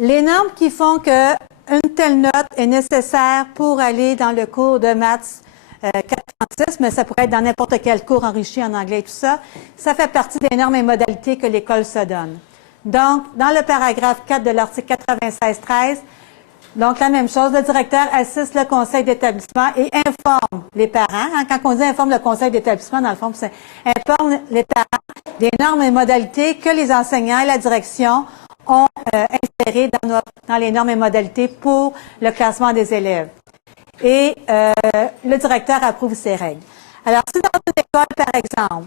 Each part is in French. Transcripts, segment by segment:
Les normes qui font qu'une telle note est nécessaire pour aller dans le cours de maths 436, mais ça pourrait être dans n'importe quel cours enrichi en anglais et tout ça, ça fait partie des normes et modalités que l'école se donne. Donc, dans le paragraphe 4 de l'article 96-13, donc la même chose, le directeur assiste le conseil d'établissement et informe les parents. Quand on dit informe le conseil d'établissement, dans le fond, c'est informe les parents des normes et modalités que les enseignants et la direction ont insérées dans les normes et modalités pour le classement des élèves. Et le directeur approuve ces règles. Alors, si dans une école, par exemple,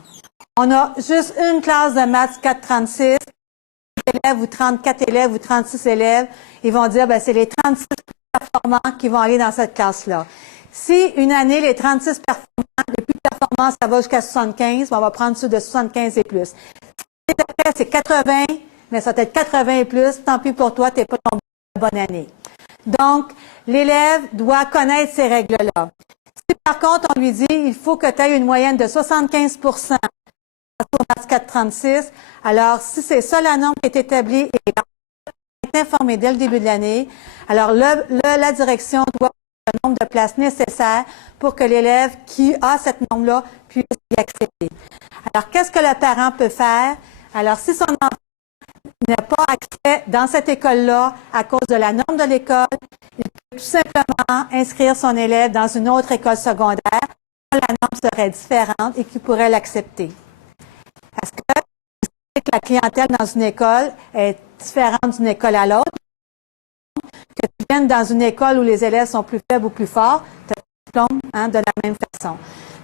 on a juste une classe de maths 436, élèves ou 34 élèves ou 36 élèves, ils vont dire ben c'est les 36 performants qui vont aller dans cette classe-là. Si une année, les 36 performants, les plus performants, ça va jusqu'à 75, on va prendre ceux de 75 et plus. Si après, c'est 80, mais ça peut être 80 et plus, tant pis pour toi, tu n'es pas tombé dans la bonne année. Donc, l'élève doit connaître ces règles-là. Si par contre, on lui dit il faut que tu aies une moyenne de 75 pour maths 436, alors si c'est ça la norme qui est établie et est informée dès le début de l'année, alors la direction doit avoir le nombre de places nécessaires pour que l'élève qui a cette norme-là puisse y accéder. Alors, qu'est-ce que le parent peut faire? Alors, si son enfant n'a pas accès dans cette école-là à cause de la norme de l'école, il peut tout simplement inscrire son élève dans une autre école secondaire où la norme serait différente et qui pourrait l'accepter. Parce que la clientèle dans une école est différente d'une école à l'autre. Que tu viennes dans une école où les élèves sont plus faibles ou plus forts, tu as le diplôme de la même façon.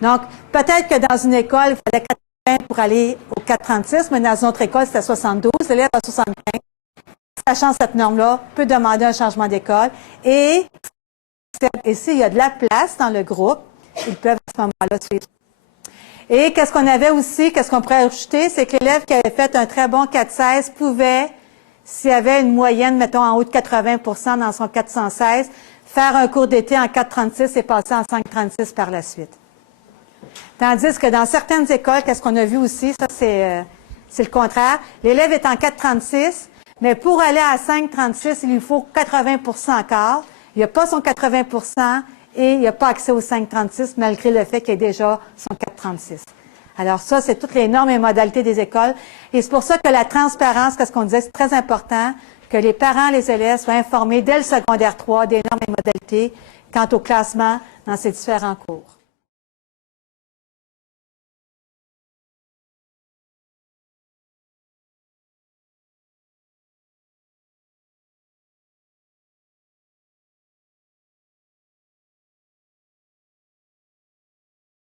Donc, peut-être que dans une école, il fallait 80 pour aller au 436, mais dans une autre école, c'était 72, l'élève à 75. Sachant cette norme-là, peut demander un changement d'école. Et s'il y a de la place dans le groupe, ils peuvent à ce moment-là suivre. Et qu'est-ce qu'on avait aussi, qu'est-ce qu'on pourrait ajouter, c'est que l'élève qui avait fait un très bon 416 pouvait, s'il y avait une moyenne, mettons, en haut de 80% dans son 416, faire un cours d'été en 436 et passer en 536 par la suite. Tandis que dans certaines écoles, qu'est-ce qu'on a vu aussi, ça c'est le contraire, l'élève est en 436, mais pour aller à 536, il lui faut 80% encore. Il n'y a pas son 80%. Et il n'y a pas accès au 536 malgré le fait qu'il y ait déjà son 436. Alors ça, c'est toutes les normes et modalités des écoles. Et c'est pour ça que la transparence, qu'est-ce qu'on disait, c'est très important que les parents, les élèves soient informés dès le secondaire 3 des normes et modalités quant au classement dans ces différents cours.